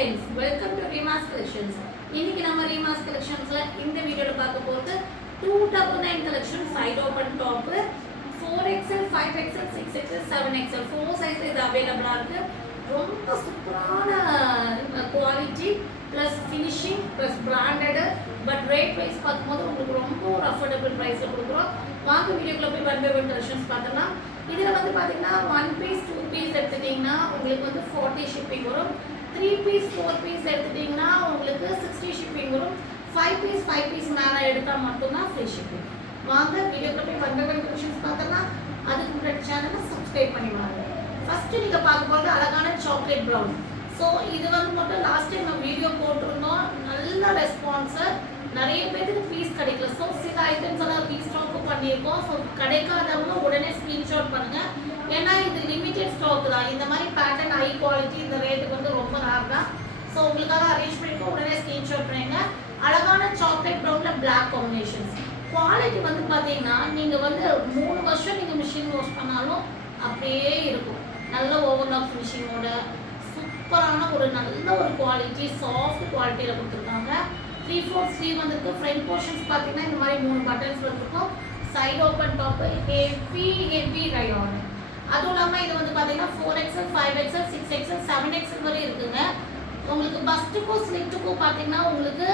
friends, welcome to Rima's Collections. இன்னைக்கு நம்ம Rima's Collectionsல இந்த வீடியோல பார்க்க போறது 299 collection side open top 4XL, 5XL, 6XL, 7XL 4 size இது அவேலபிளா இருக்கு. ரொம்ப சூப்பரான quality plus finishing plus branded but rate wise பார்க்கும்போது உங்களுக்கு ரொம்ப ஒரு affordable price ல கொடுக்குறோம். வாங்க வீடியோக்குள்ள போய் one by one collections பார்த்தலாம். இதுல வந்து பாத்தீங்கன்னா 1 piece 2 piece எடுத்துட்டீங்கன்னா உங்களுக்கு வந்து 40 shipping வரும். 3 piece 4 piece எடுத்துட்டீங்கன்னா உங்களுக்கு 60 shipping வரும். 5 piece மேல எடுத்தா மட்டும் தான் free shipping. வாங்க வீடியோக்குள்ள போய் one by one collections பார்த்தலாம். அதுக்கு முன்னாடி சேனலை subscribe பண்ணி வாங்க. ஃபர்ஸ்ட் நீங்க பார்க்க போறது அழகான சாக்லேட் பிரவுன். சோ இது வந்து மட்டும் லாஸ்ட் டைம் நம்ம வீடியோ போட்டுருந்தோம். நல்ல ரெஸ்பான்ஸ், நிறைய பேருக்கு பீஸ் கிடைக்கல. ஸோ சில ஐட்டம்ஸ் எல்லாம் ரீஸ்டாக் பண்ணியிருக்கோம். ஸோ கிடைக்காதவங்க உடனே ஸ்க்ரீன்ஷாட் பண்ணுங்க. ஏன்னா இது லிமிடெட் ஸ்டாக் தான். இந்த மாதிரி பேட்டர்ன் ஹை குவாலிட்டி இந்த ரேட்டுக்கு வந்து ரொம்ப ரேர் தான். ஸோ உங்களுக்காக அரேஞ்ச் பண்ணிருக்கோம். உடனே ஸ்க்ரீன்ஷாட் பண்ணுங்க. அழகான சாக்லேட் ப்ரௌன்ல பிளாக் காம்பினேஷன்ஸ். குவாலிட்டி வந்து பார்த்தீங்கன்னா நீங்கள் வந்து 3 வருஷம் நீங்கள் மிஷின் வாஷ் பண்ணாலும் அப்படியே இருக்கும். நல்ல ஓவர்லாக் ஃபினிஷிங்கோட சூப்பரான ஒரு நல்ல ஒரு குவாலிட்டி, சாஃப்ட் குவாலிட்டியில் கொடுத்துருக்காங்க. 3/4 ஸ்லீவ் வந்துருக்கு. ஃப்ரண்ட் போர்ஷன்ஸ் பார்த்தீங்கன்னா இந்த மாதிரி 3 பட்டன்ஸ் வந்துருக்கும். Side open top, heavy rayon. அதுவும் இல்லாமல் இது வந்து பார்த்தீங்கன்னா 4XL, 5XL, 6XL, 7XL வரை இருக்குங்க. உங்களுக்கு பஸ்ட்டுக்கும் ஸ்லிட்டுக்கும் பார்த்தீங்கன்னா உங்களுக்கு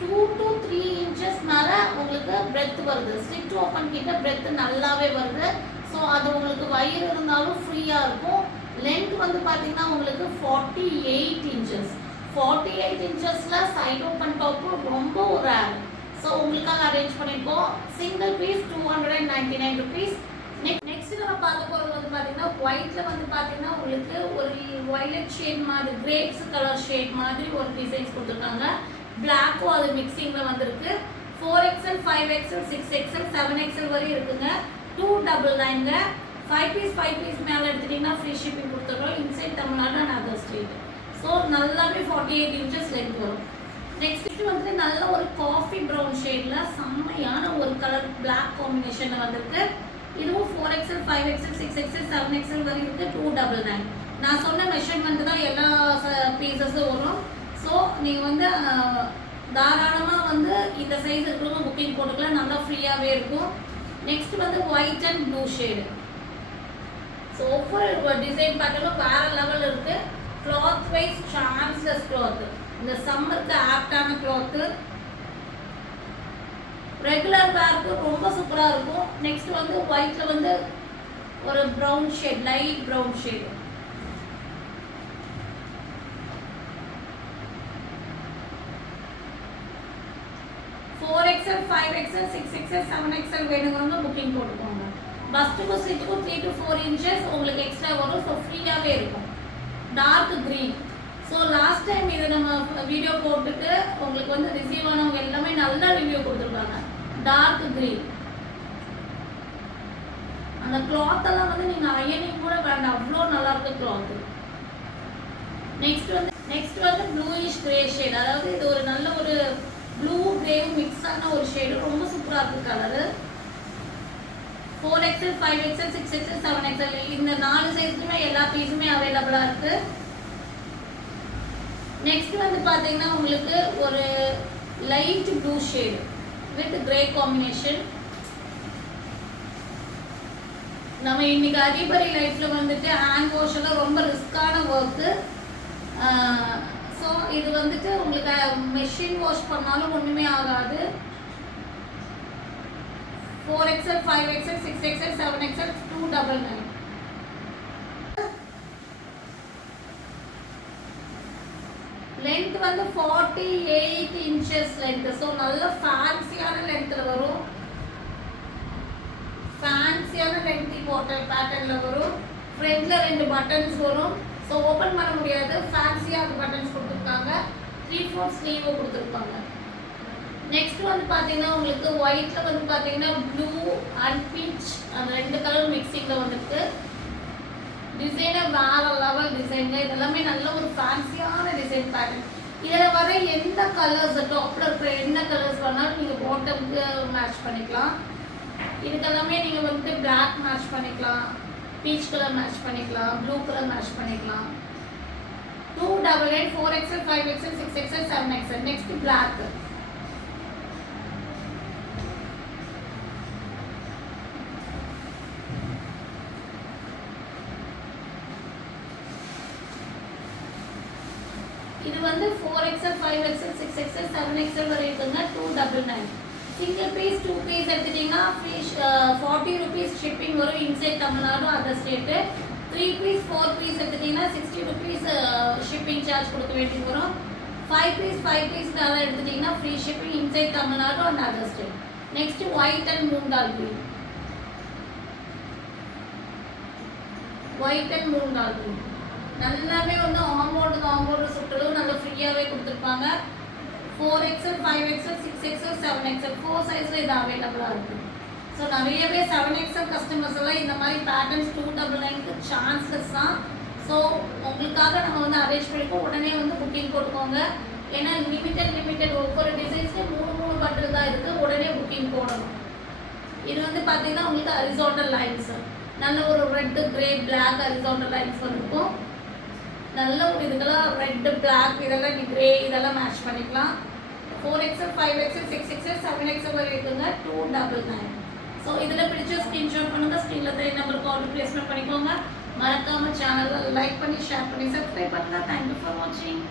2 to 3 inches மேலே உங்களுக்கு பிரெத் வருது. ஸ்லிட் ஓப்பன் கிட்ட பிரெத் நல்லாவே வருது. ஸோ அது உங்களுக்கு வயிறு இருந்தாலும் ஃப்ரீயாக இருக்கும். லென்த் வந்து பார்த்தீங்கன்னா உங்களுக்கு 48 inches. 48 inchesல சைடு ஓப்பன் டாப் ரொம்ப ஒரு ரேர். ஸோ உங்களுக்காக அரேஞ்ச் பண்ணியிருக்கோம். Single piece 299 rupees. நெக்ஸ்ட் நம்ம பார்க்க போகிறது வந்து பார்த்தீங்கன்னா ஒயிட்ல வந்து பார்த்தீங்கன்னா உங்களுக்கு ஒரு வயலட் ஷேட் மாதிரி, கிரேப்ஸ் கலர் ஷேட் மாதிரி ஒரு டிசைன்ஸ் கொடுத்துருக்காங்க. பிளாக்கும் அது மிக்சிங்கில் வந்திருக்கு. 4XL, 5XL, 6XL, 7XL வரை இருக்குங்க. 299ங்க. 5 piece மேலே எடுத்துட்டீங்கன்னா ஃப்ரீ ஷிப்பிங் கொடுத்துருக்கோம். Inside Tamil Nadu and other state. So நல்லாவே 48 inches லென்த் வரும். நெக்ஸ்ட் வந்து நல்ல ஒரு காஃபி ப்ரௌன் ஷேடில் செம்மையான ஒரு கலர் பிளாக் காம்பினேஷனில் வந்திருக்கு. இதுவும் 4XL, 5XL, 6XL, 7XL வரை இருக்குது. 299. நான் சொன்ன மெஷர்மெண்ட் தான் எல்லா பீசஸும் வரும். ஸோ நீங்கள் வந்து தாராளமாக வந்து இந்த சைஸ் இருக்கிறவங்க புக்கிங் போட்டுக்கலாம். நல்லா ஃப்ரீயாகவே இருக்கும். நெக்ஸ்ட் வந்து white and blue shade. So ஒவ்வொரு டிசைன் பேட்டர்னும் வேறு லெவல் இருக்குது. Cloth wise chanceless cloth. இந்த சம்மருக்கு ஆப்டான கிளாத்து. ரெகுலர் வேர்க்கு ரொம்ப சூப்பராக இருக்கும். நெக்ஸ்ட் வந்து ஒயிட்ல வந்து ஒரு brown shade, light brown shade. XL, 5XL, 6XL, 7XL வேணுங்கிறவங்க புக்கிங் போட்டுக்கோங்க. பஸ்ட்டுக்கும் ஸ்லிட்டுக்கும் 3 to 4 inches உங்களுக்கு எக்ஸ்ட்ரா வரும். ஸோ ஃப்ரீயாகவே இருக்கும். Dark green. So last time இது நம்ம வீடியோ போட்டுட்டு உங்களுக்கு வந்து ரிசீவ் ஆனவங்க எல்லாமே நல்ல ரிவ்யூ கொடுத்துருக்காங்க. Dark green. அந்த கிளாத் எல்லாம் வந்து நீங்கள் அயனிங் கூட வேண்டாம், அவ்வளோ நல்லா இருக்கு கிளாத்து. நெக்ஸ்ட் வந்து ப்ளூயிஷ் கிரே ஷேட். அதாவது இது ஒரு நல்ல ஒரு ப்ளூ கிரேவும் மிக்ஸ் ஆன ஒரு ஷேடு. ரொம்ப சூப்பராக இருக்கு colour. 4XL, 5XL, 6XL, 7XL இந்த 4 சைஸ்க்குமே எல்லா பீஸுமே அவைலபிளாக இருக்கு. நெக்ஸ்ட் வந்து பார்த்தீங்கன்னா உங்களுக்கு ஒரு light blue shade with grey combination. நம்ம இன்னைக்கு அதிபரி லைஃப்ல வந்துட்டு ஹேண்ட் வாஷ் எல்லாம் ரொம்ப ரிஸ்கான ஒர்க்கு. ஸோ இது வந்துட்டு உங்களுக்கு மெஷின் வாஷ் பண்ணாலும் ஒன்றுமே ஆகாது. 4XL, 5XL, 6XL, 7XL, 299. Length வந்து 48 inches லென்த். ஸோ நல்ல ஃபேன்சியான லென்த்தில் வரும். ஃபேன்சியான லென்த் பேட்டர்னில் வரும். ஃப்ரண்ட்ல 2 பட்டன்ஸ் வரும். ஸோ ஓப்பன் பண்ண முடியாது. ஃபேன்சியாக பட்டன்ஸ் கொடுத்துருக்காங்க. 3/4 ஸ்லீவும் கொடுத்துருப்பாங்க. நெக்ஸ்ட் வந்து பார்த்தீங்கன்னா உங்களுக்கு ஒயிட்டில் வந்து பார்த்தீங்கன்னா ப்ளூ அண்ட் பீச் அந்த 2 கலர் மிக்சிங்கில் வந்துருக்கு. டிசைனை வேறு லெவல் டிசைனுங்க. இதெல்லாமே நல்ல ஒரு ஃபேன்சியான டிசைன் பேட்டர்ன். இதில் வர எந்த கலர்ஸ் டாப்பில் இருக்கிற என்ன கலர்ஸ் வேணாலும் நீங்கள் பாட்டமுக்கு மேட்ச் பண்ணிக்கலாம். இதுக்கெல்லாமே நீங்கள் வந்துட்டு பிளாக் மேட்ச் பண்ணிக்கலாம், பீச் கலர் மேட்ச் பண்ணிக்கலாம், ப்ளூ கலர் மேட்ச் பண்ணிக்கலாம். 2 299 4XL 5XL 6XL 7XL. Next black. இது வந்து 4XL 5XL 6XL 7XL வரை இருக்குங்க. 299. சிங்கிள் பீஸ் 2 பீஸ் எடுத்துட்டீங்கன்னா ஃப்ரீ 40 rupees ஷிப்பிங் வரும் inside Tamil Nadu other state. 3 piece 4 piece எடுத்துட்டீங்கன்னா 60 rupees ஷிப்பிங் சார்ஜ் கொடுக்க வேண்டி வரும். 5 பீஸ் நல்லா எடுத்துட்டீங்கன்னா free shipping inside Tamil Nadu and other state. Next white and moon dark green. White and moon dark green நல்லாவே வந்து ஆம்போர்டு சுற்றலும் நல்லா ஃப்ரீயாகவே கொடுத்துருப்பாங்க. 4XL 5XL 6XL 7XL 4 சைஸில் இது அவைலபிளாக இருக்குது. ஸோ நிறையவே 7XL கஸ்டமர்ஸ் எல்லாம் இந்த மாதிரி பேட்டர்ன்ஸ் 299க்கு சான்சஸ் தான். ஸோ உங்களுக்காக நம்ம வந்து அரேஞ்ச் பண்ணிக்கோ, உடனே வந்து புக்கிங் போட்டுக்கோங்க. ஏன்னா லிமிட்டட் ஒவ்வொரு டிசைன்ஸ்லேயும் 3 பண்டில் தான் இருக்குது, உடனே புக்கிங் போடணும். இது வந்து பார்த்தீங்கன்னா உங்களுக்கு ஹரிசாண்டல் லைன்ஸ் நல்ல ஒரு red grey black horizontal lines இருக்கும். நல்ல ஒரு இதுக்கெல்லாம் ரெட் பிளாக் இதெல்லாம் கிரே இதெல்லாம் மேட்ச் பண்ணிக்கலாம். 4XL 5XL 6XL 7XL வரை இருக்குங்க. 299. ஸோ இதில் பிடிச்ச ஸ்க்ரீன்ஷாட் பண்ணுங்கள். ஸ்க்ரீனில் தெரிய நம்பருக்கு ஆர்டர் ப்ளேஸ்மெண்ட் பண்ணிக்கோங்க. மறக்காமல் சேனலில் லைக் பண்ணி ஷேர் பண்ணி சப்ஸ்கிரைப் பண்ணுங்கள். தேங்க்யூ ஃபார் வாட்சிங்.